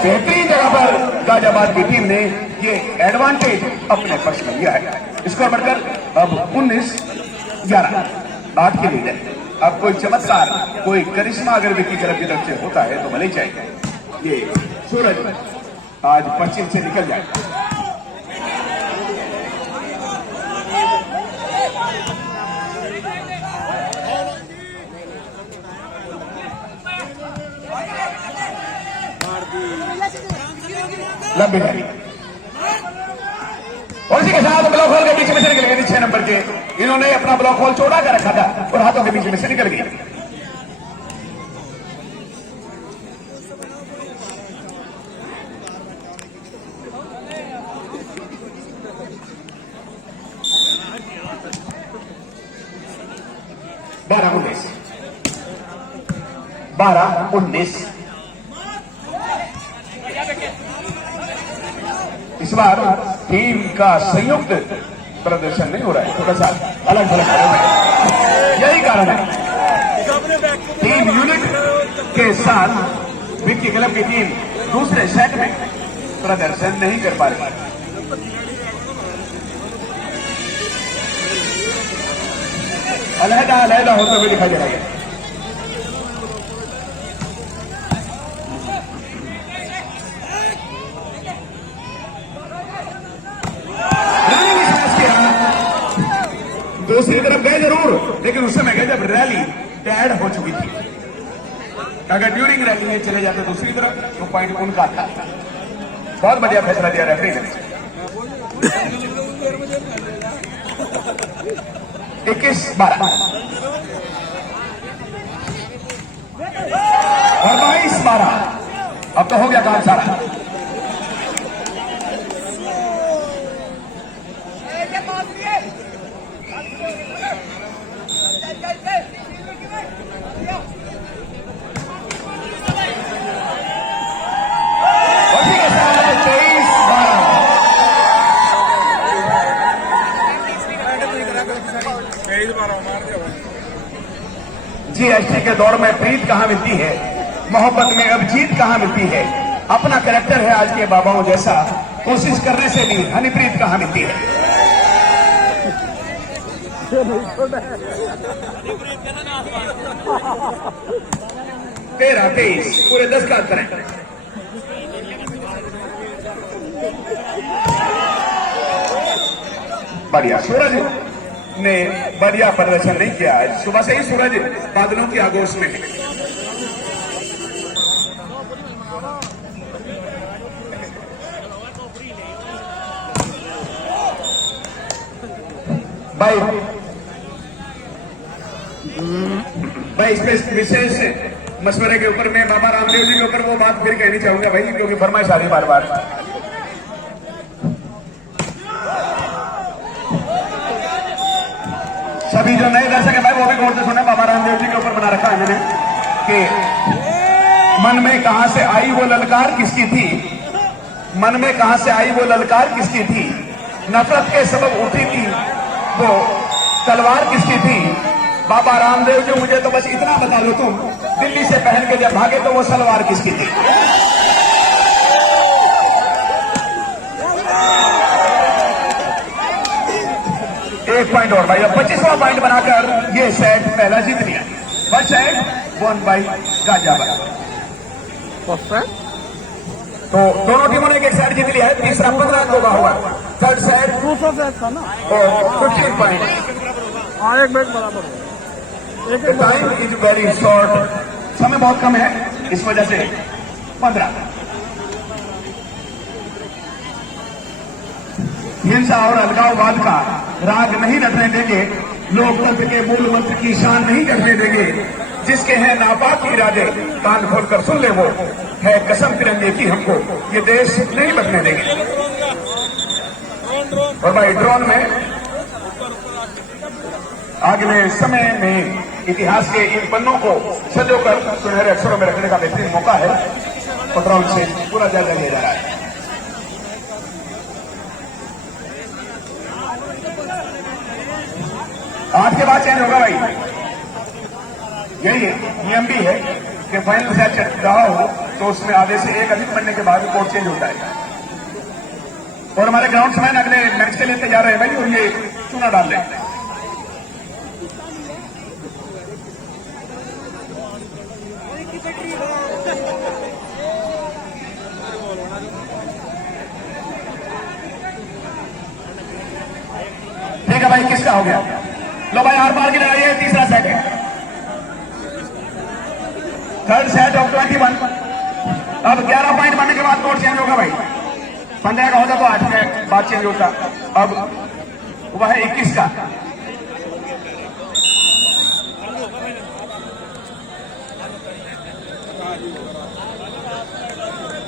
बेहतरीन जगह पर गाजियाबाद की टीम ने ये एडवांटेज अपने पक्ष में लिया है। स्कोर बढ़कर अब 19-11 8 की लीड है। अब कोई चमत्कार, कोई करिश्मा अगर विक्की क्लब की तरफ से होता है तो भले ही चाहिए ये सूरज आज पश्चिम से निकल जाए। लंबी रैली और इसी के साथ ब्लॉक होल के बीच में से निकल गए 6 नंबर के। इन्होंने अपना ब्लॉक होल चौड़ा कर रखा था और हाथों के बीच में से निकल गया। 12-19। इस बार टीम का संयुक्त प्रदर्शन नहीं हो रहा है, थोड़ा सा अलग अलग यही कारण है टीम यूनिट के साथ विक्की क्लब की टीम दूसरे सेट में प्रदर्शन नहीं कर पा रही। अलहदा अलहदा होते हुए दिखाई दे रहा है। दूसरी तरफ गए जरूर, लेकिन उस समय गए जब रैली टैड हो चुकी थी। अगर ड्यूरिंग रैली में चले जाते दूसरी तरफ तो पॉइंट उनका था। बहुत बढ़िया फैसला दिया रेफरी ने। 21-12 और 22-12। अब तो हो गया काम सारा। जीएसटी के दौर में प्रीत कहां मिलती है, मोहब्बत में अब जीत कहां मिलती है। अपना कैरेक्टर है आज के बाबाओं जैसा, कोशिश करने से भी हनीप्रीत कहां मिलती है। 13-23 पूरे 10 का अंतर है। बढ़िया, सूरज ने बढ़िया प्रदर्शन नहीं किया। सुबह से ही सूरज बादलों की आगोश में है। भाई इस विशेष मशवरे के ऊपर मैं बाबा रामदेव जी के ऊपर वो बात फिर कहनी चाहूंगा भाई, क्योंकि फरमाइश आ रही बार बार। सभी जो नए दर्शक है भाई वो भी गौर से सुने। बाबा रामदेव जी के ऊपर बना रखा है मैंने कि मन में कहां से आई वो ललकार किसकी थी, मन में कहां से आई वो ललकार किसकी थी, नफरत के सबब उठी थी वो तलवार किसकी थी। बाबा रामदेव जी मुझे तो बस इतना बता दो तुम, दिल्ली से पहन के जब भागे तो वो सलवार किसकी थी। एक पॉइंट और भाई, अब 25वां पॉइंट बनाकर ये सेट पहला जीत लिया। First set one by Ghaziabad. तो दोनों टीमों ने एक सेट जीत लिया है। तीसरा 15 अंकों का हुआ। थर्ड सेट 200 सेट था ना, और 15 पॉइंट। एक मैच बराबर है। टाइम इज वेरी शॉर्ट, समय बहुत कम है, इस वजह से 15। हिंसा और अलगाववाद का राग नहीं रटने देंगे, लोकतंत्र के मूल मंत्र की शान नहीं करने देंगे। जिसके हैं नापाक इरादे कान खोलकर सुन ले, वो है कसम तिरंगे की हमको ये देश नहीं बचने देंगे। और भाई ड्रोन में अगले समय में इतिहास के इन पन्नों को सजोकर सुनहरे अक्षरों में रखने का बेहतरीन मौका है। ड्रोन से पूरा जायजा लिया जा रहा है। आज के बाद चेंज होगा भाई, यही नियम भी है कि फाइनल सेट चल रहा हो तो उसमें आधे से एक अधिक बनने के बाद कोर्ट चेंज होता है। और हमारे ग्राउंड मैन अगले मैच के लिए तैयार है भाई, और ये चूना डाल लें। ठीक है भाई, किसका हो गया? लो भाई, हर बार की लड़ाई है। तीसरा सेट है, थर्ड सेट ऑफ 21। अब 11 पॉइंट बनने के बाद कोर्ट चेंज होगा भाई। 15 का होता तो 8 के बाद चेंज होता। अब वह है 21 का।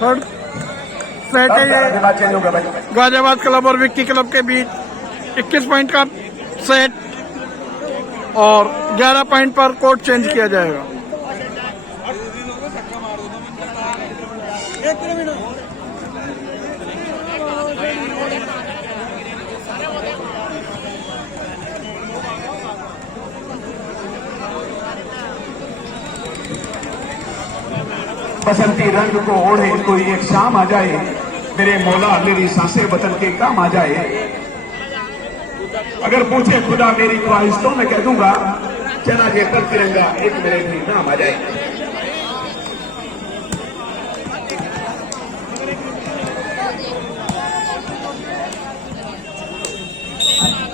थर्ड सेट है ये, बाद चेंज होगा भाई। गाजियाबाद क्लब और विक्की क्लब के बीच 21 पॉइंट का सेट, और 11 पॉइंट पर कोर्ट चेंज किया जाएगा। बसंती रंग को ओढ़े कोई एक शाम आ जाए, मेरे मौला मेरी सांसें वतन के काम आ जाए। अगर पूछे खुदा मेरी ख्वाहिश तो मैं कह दूंगा, चना जे पर तिरंगा एक मेरे भी नाम आ जाए।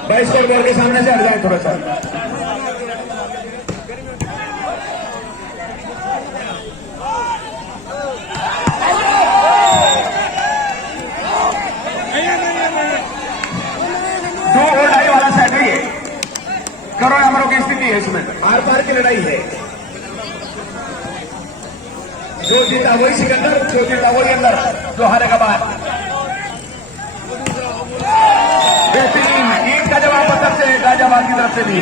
भाई स्कोर बोर्ड के सामने से हट जाए थोड़ा सा। दो और ढाई वाला सेट है ये, करो अमरों की स्थिति है इसमें, आर पार की लड़ाई है। जो जीता वही सिकंदर, जो जीता वही अंदर, जो हारेगा बाहर। बेहतरीन ईद का जवाब पत्थर से गाजियाबाद की तरफ से भी।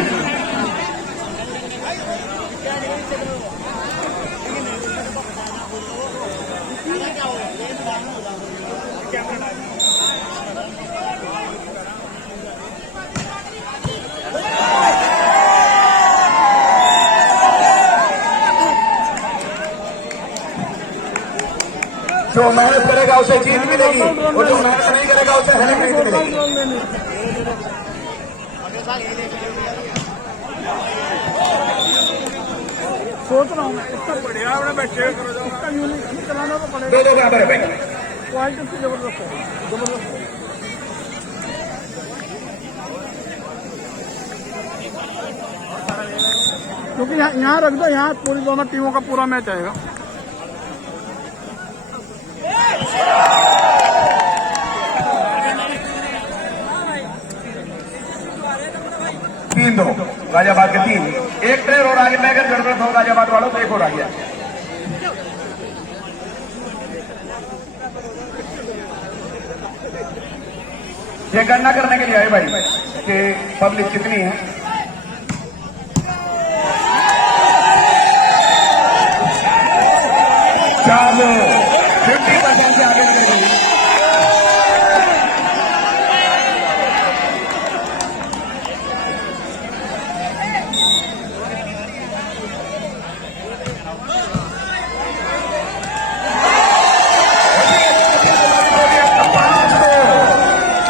जो मेहनत करेगा उसे जीत मिलेगी, और जो मेहनत नहीं करेगा उसे हार नहीं मिलेगी। सोच रहा हूँ मैं, इतना बढ़िया आपने बैठे इसका यूनिक चलाना तो पड़ेगा। दो बराबर है भाई, क्वालिटी उसकी जबरदस्त है, जबरदस्त है। क्योंकि यहाँ रख दो, यहाँ पूरी दोनों टीमों का पूरा मैच आएगा। तीन दो गाजियाबाद के 3, एक प्लेयर और आगे में अगर जरूरत हो गाजियाबाद वालों तो एक और आ गया। ये गणना करने के लिए आए भाई कि पब्लिक कितनी है। चलो 50% से आगे निकल गई।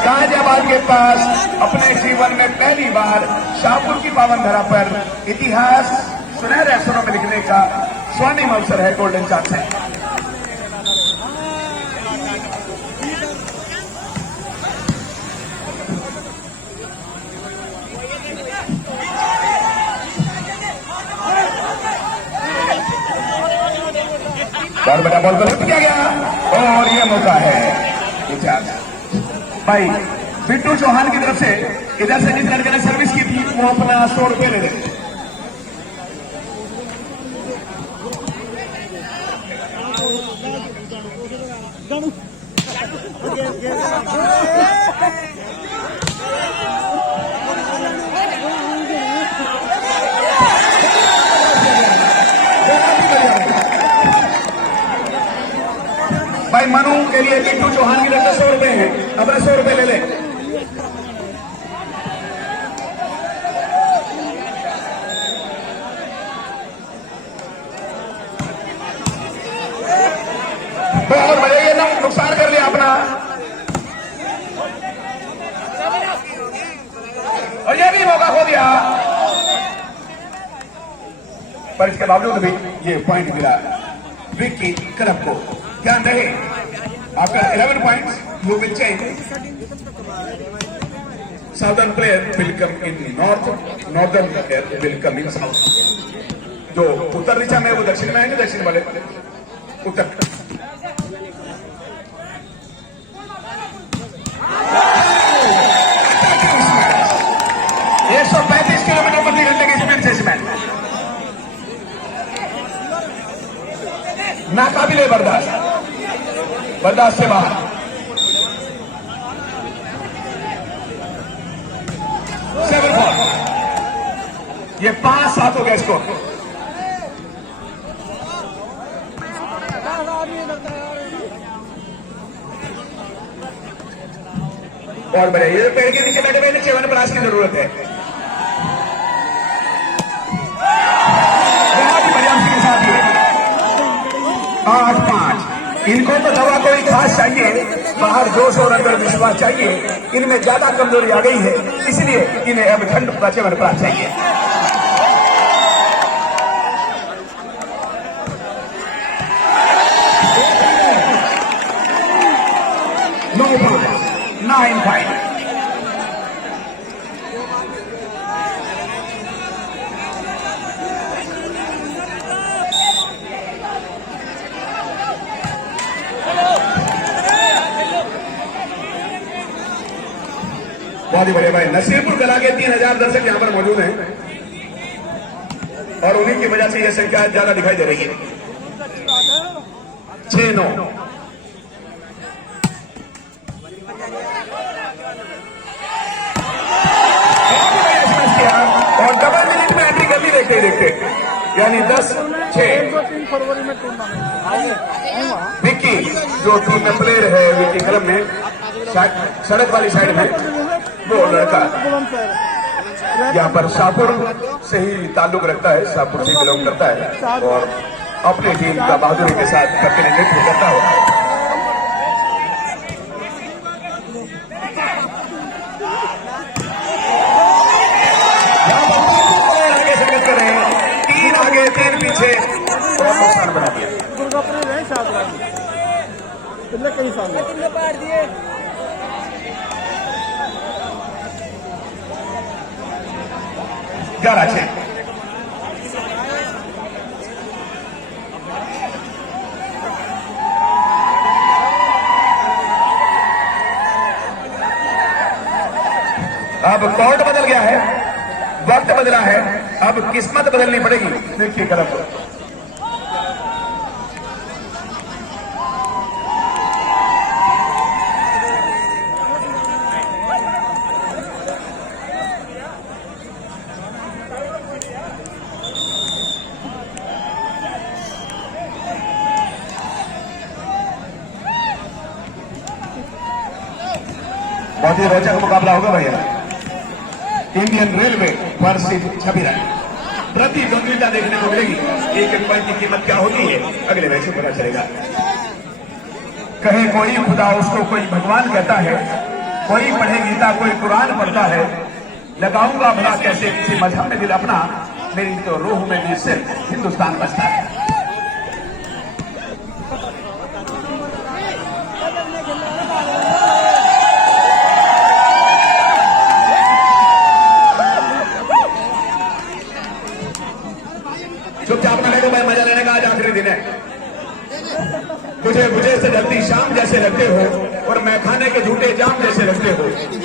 गाजियाबाद के पास अपने जीवन में पहली बार शाहपुर की पावन धरा पर इतिहास सुनहरे अक्षरों में लिखने का स्वर्णिम अवसर है। गोल्डन चांस है। बहुत बड़ा बॉल को लिफ्ट किया गया और ये मौका है भाई बिट्टू चौहान की तरफ से। इधर से जिस लड़के ने सर्विस की थी वो अपना 100 रुपये ले ले। भाई मनु के लिए बिट्टू चौहान की तरफ से 100 रुपये है, अपना 100 रुपये ले ले। बहुत बड़े ये नुकसान कर लिया अपना, और ये भी मौका खो दिया, पर इसके बावजूद भी ये पॉइंट मिला विक्की क्लब को। ध्यान रहे after 11 points you will change, southern player will come in north, northern player will come in south. जो उत्तर दिशा में वो दक्षिण में आएंगे, दक्षिण वाले उत्तर। 135 किलोमीटर प्रति घंटे की स्पीड से इसमें नाकाबिले बर्दाश्त, बर्दाश्त से बाहर। सेवन बॉल, ये 5-7 हो गया स्कोर। बहुत बढ़िया, ये पेड़ के नीचे बैठे हुए नीचे 7+ की जरूरत है। बहुत ही बढ़िया के साथ 8-5। इनको तो दवा कोई खास चाहिए, बाहर जोश और अंदर विश्वास चाहिए। इनमें ज्यादा कमजोरी आ गई है, इसलिए इन्हें अब ठंड का चवन प्राप्त चाहिए। 9-5। बहुत ही बढ़िया भाई। नसीरपुर कला के 3000 दर्शक यहाँ पर मौजूद हैं और उन्हीं की वजह से यह संख्या ज्यादा दिखाई दे रही है। 6-9। और डबल मिनट में एंट्री कर ली देखते देखते, यानी 10-6। 3 फरवरी में टूर्नामेंट। विक्की जो टीम में प्लेयर है विक्की क्लब में, सड़क वाली साइड में वो लड़का यहाँ पर शाहपुर से ही ताल्लुक रखता है, शाहपुर से बिलोंग करता है और अपनी टीम का बहादुरी के साथ प्रतिनिधित्व करता है। आगे संगत कर रहे हैं, 3 आगे 3 पीछे और नुकसान बना दिया। दुर्गापुर रहे शाहपुर पिछले कई साल में। 11-6। अब कोर्ट बदल गया है, वक्त बदला है, अब किस्मत बदलनी पड़ेगी। देखिए गलत हो। बहुत ही रोचक मुकाबला होगा भैया। इंडियन रेलवे वर्सेस छबीरा, प्रतिद्वंद्विता देखने को मिलेगी। एक पॉइंट की कीमत क्या होती है अगले मैच में पता चलेगा। कहे कोई खुदा उसको कोई भगवान कहता है, कोई पढ़े गीता कोई कुरान पढ़ता है। लगाऊंगा भला कैसे किसी मजहब में दिल अपना, मेरी तो रूह में भी सिर्फ हिंदुस्तान बसता है। चुपचाप ना बैठो भाई, मजा लेने का आज आखिरी दिन है। तुझे मुझे से जल्दी शाम जैसे लगते हो और मैं खाने के झूठे जाम जैसे लगते हो।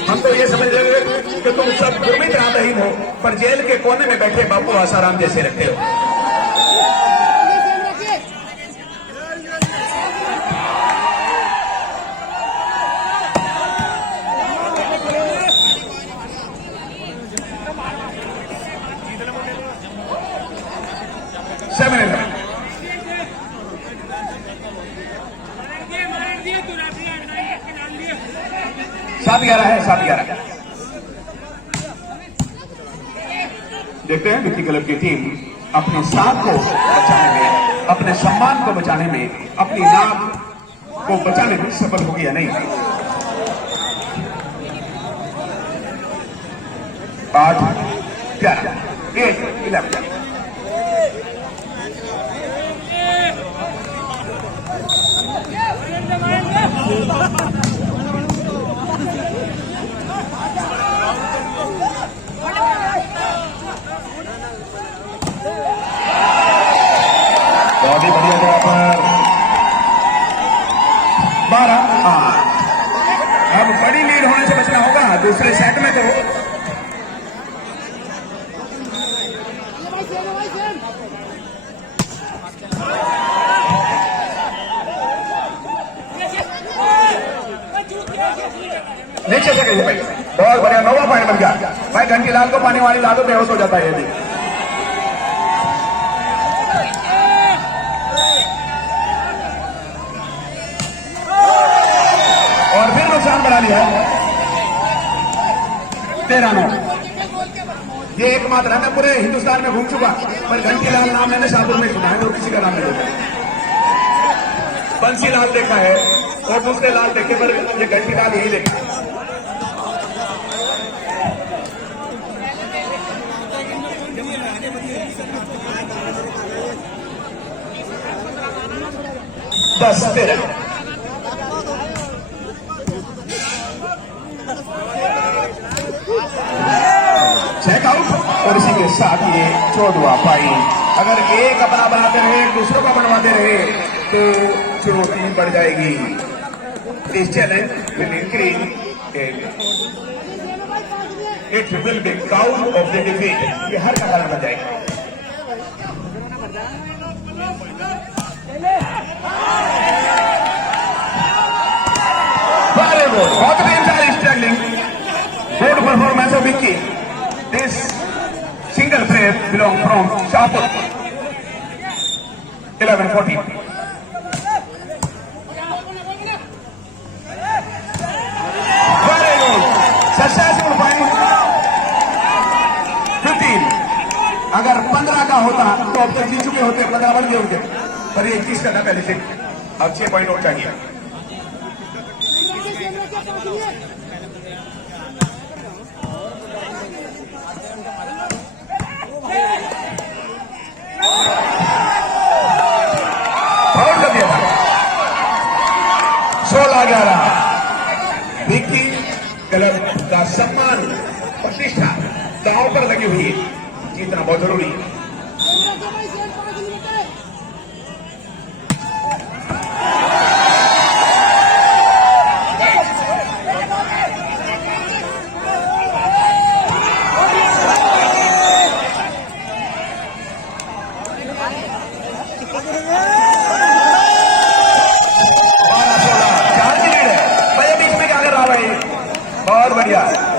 हम तो ये समझ रहे कि तुम सब गुरमीत रामरहीम हो, पर जेल के कोने में बैठे बापू आसाराम जैसे लगते हो। सात 11 है, 7-11। देखते हैं विक्की क्लब की टीम अपने साथ को बचाने में, अपने सम्मान को बचाने में, अपनी नाम को बचाने में सफल होगी या नहीं। 8-11, 8-11। बहुत ही बढ़िया जगह पर 12-8। अब बड़ी लीड होने से बचना होगा दूसरे सेट में। तो नीचे से गई भाई, बहुत बढ़िया 9वां पॉइंट बन गया भाई। घंटी लाल को पानी वाली ला दो, बेहोश हो जाता है ये भी। और फिर नुकसान बढ़ा लिया 13-9। ये एकमात्र है, मैं पूरे हिंदुस्तान में घूम चुका, पर घंटी लाल नाम मैंने शाहपुर में सुना है, और किसी का नाम नहीं होता। बंसी लाल देखा है और दूसरे लाल देखे पर ये घंटी लाल यही देखा। दस 13 चेकआउट और इसी के साथ ये 14वां पॉइंट। अगर एक अपना बनाते रहे दूसरों का बनवाते रहे तो चुनौती बढ़ जाएगी। This challenge will increase it will be cause of the defeat. ये हर का कारण बन जाएगा। Both teams are struggling. Good performance of Vicky. This single player belongs from Shahpur. 11-14. Very good. Successful point. 15. अगर 15 का होता तो अब तक जीत चुके होते, 15 बन गए होते, पर ये 21 करना पहले से। अब 6 पॉइंट और चाहिए। फाउल कर दिया था। 16-11 विक्की क्लब का सम्मान प्रतिष्ठा दांव पर लगी हुई है। जीतना बहुत जरूरी है।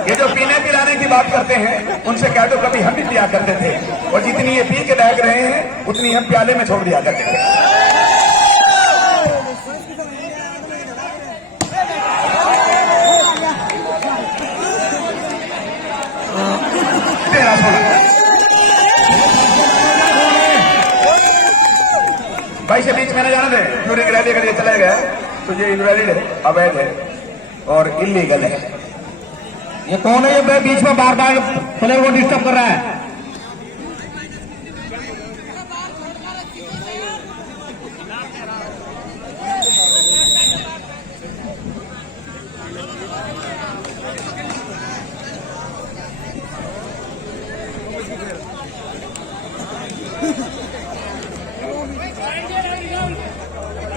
ये जो पीने पिलाने की बात करते हैं उनसे कह दो कभी हम भी पिया करते थे और जितनी ये पी के बह रहे हैं उतनी हम प्याले में छोड़ दिया करते थे। 13-16 भाई से बीच में न जाने दे। ड्यूरिंग रैली अगर ये चले गए तो ये इनवैलिड है, अवैध है और इलीगल है। ये कौन है? ये बीच में बार बार प्लेयर को डिस्टर्ब कर रहा है।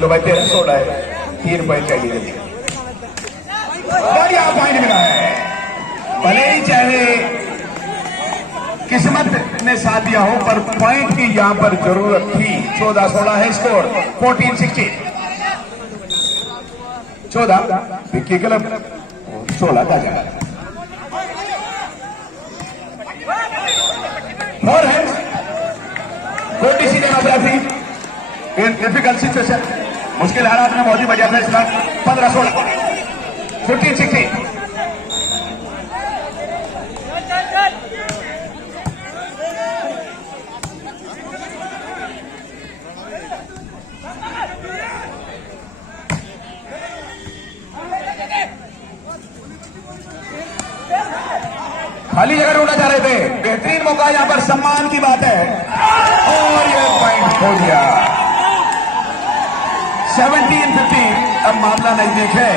लो भाई 13-16 है, 3 पॉइंट चाहिए जल्दी। बढ़िया पॉइंट मिला है। भले ही चाहे किस्मत ने साथ दिया हो पर पॉइंट की यहां पर जरूरत थी। 14-16 है स्कोर। 14-16 14 विक्की क्लब 16 का जगह। 4 hands. Good decision of referee in difficult situation. मुश्किल हालात में बहुत ही बढ़िया फैसला। 15-16 15-16 खाली जगह ढूंढना चाह रहे थे। बेहतरीन मौका यहां पर सम्मान की बात है और ये पॉइंट हो गया। 17-15 अब मामला नजदीक है।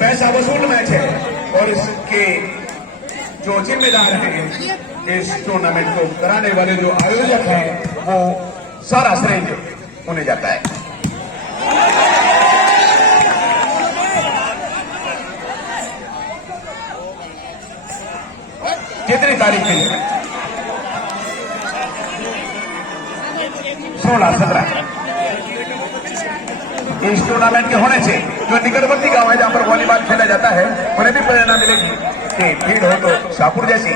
पैसा वसूल मैच है और इसके जो जिम्मेदार हैं इस टूर्नामेंट को कराने वाले जो आयोजक हैं वो सारा श्रेय उन्हें जाता है। कितनी तारीख के लिए? 16-17 इस टूर्नामेंट के होने से जो निकटवर्ती गांव है जहां पर वॉलीबॉल खेला जाता है उन्हें भी प्रेरणा मिलेगी कि भीड़ हो तो शाहपुर जैसी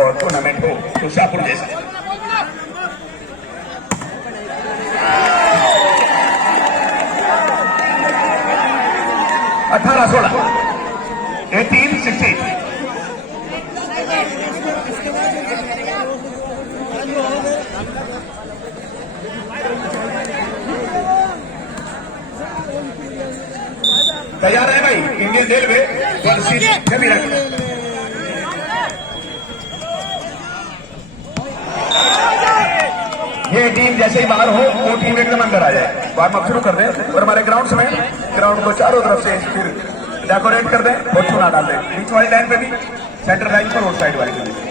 और टूर्नामेंट हो तो शाहपुर जैसा। 18-16 18-16 18-16 तैयार है भाई इंडियन रेलवे वर्सेस जबीरन। ये टीम जैसे ही बाहर हो वो टीम एकदम अंदर आ जाए। वार्म अप शुरू कर दें और हमारे ग्राउंड में ग्राउंड को चारों तरफ से फिर डेकोरेट कर दें और चुना डाल दें। बीच वाली लाइन पे भी, सेंटर लाइन पर और साइड वाली पे भी।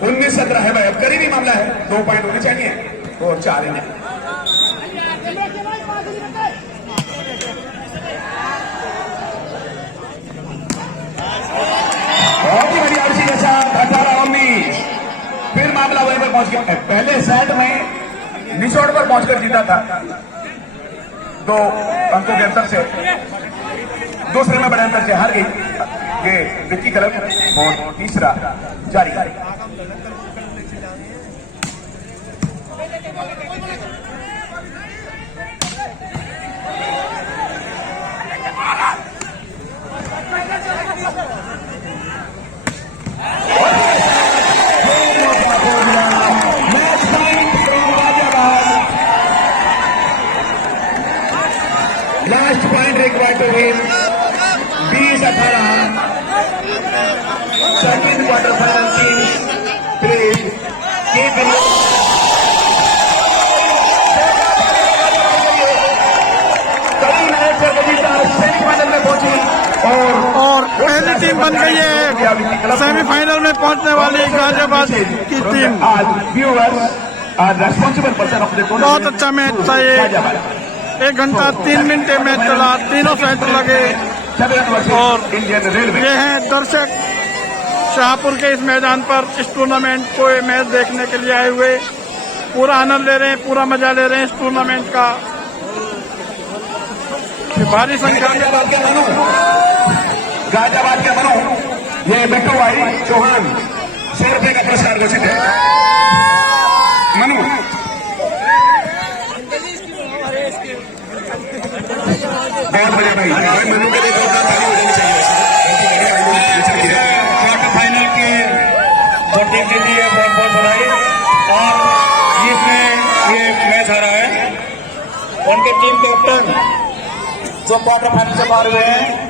उन्नीस 17 है भाई, अब करीबी मामला है। 2 पॉइंट होने चाहिए और 4 हैं। बहुत ही बढ़िया उसी के साथ 18-19 फिर मामला वहीं पर पहुंच गया। पहले सेट में निचोड़ पर पहुंचकर जीता था 2 अंकों के अंतर से, दूसरे में बड़े अंतर से हार गई ये विक्की क्लब और तीसरा जारी। Last point required to win 20-18 second quarter final team please keep in semifinal में पहुंची और पहली टीम बन गई है सेमीफाइनल में पहुंचने वाली गाजियाबाद की टीम। आज viewers are responsible person of the tournament. बहुत अच्छा मैच था ये। 1 घंटा 3 मिनट मैच चला, तीनों सेट लगे। और इंडियन रेलवे ये हैं दर्शक शाहपुर के इस मैदान पर इस टूर्नामेंट को ये मैच देखने के लिए आए हुए, पूरा आनंद ले रहे हैं, पूरा मजा ले रहे हैं इस टूर्नामेंट का। भारी संख्या में गाजियाबाद के मनु ये बिट्टू भाई चौहान 100 रुपए का पुरस्कार घोषित है। मनु बहुत बढ़िया भाई, मनु के लिए ताली हो जानी चाहिए। क्वार्टर फाइनल की जो टीम जीती है बहुत बहुत बधाई। और जिसमें ये मैच हारा है उनके टीम कैप्टन जो क्वार्टर फाइनल से बाहर हुए हैं